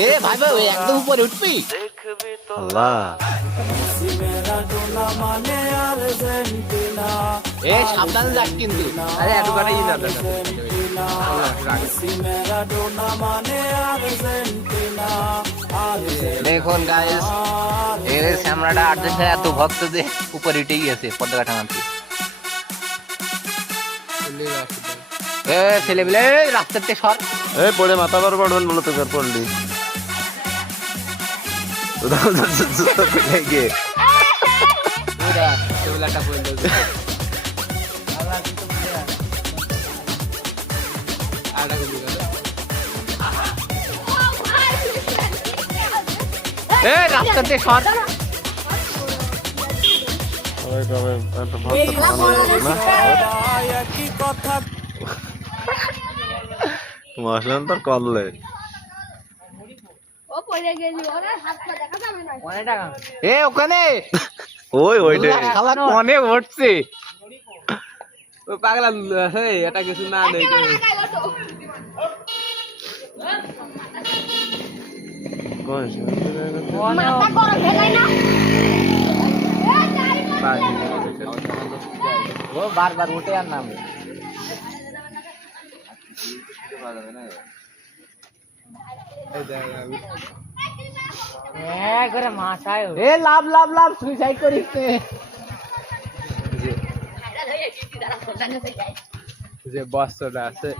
এ ভাই ভাই একদম উপরে উঠবি আল্লাহ এ সাবধানে যাক কিন্তু আরে এত করে ই না দেখুন গাইস এর ক্যামেরাটা আর্জেন্টিনা এত ভক্ত যে উপরে উঠে গিয়েছে পতাকাটা মানতে এ ছেলেবেলে রাস্তাতে সর এই পড়ে মাথা বার পড়বেন বলে তো কর পড়লি গিয়ে পুরা ছেলেবেলাটা বলে দাও এ রাস্তাতে সর মশলান তোর করলে এ ওখানে ওই ওইটাই খালার অনেক উঠছে ও পাগলা হে এটা কিছু না নেই ও বারবার উঠে আর নামে করে মাথায় এ লাভ লাভ লাভ সুইসাইড করিস যে বস্ত্রটা আছে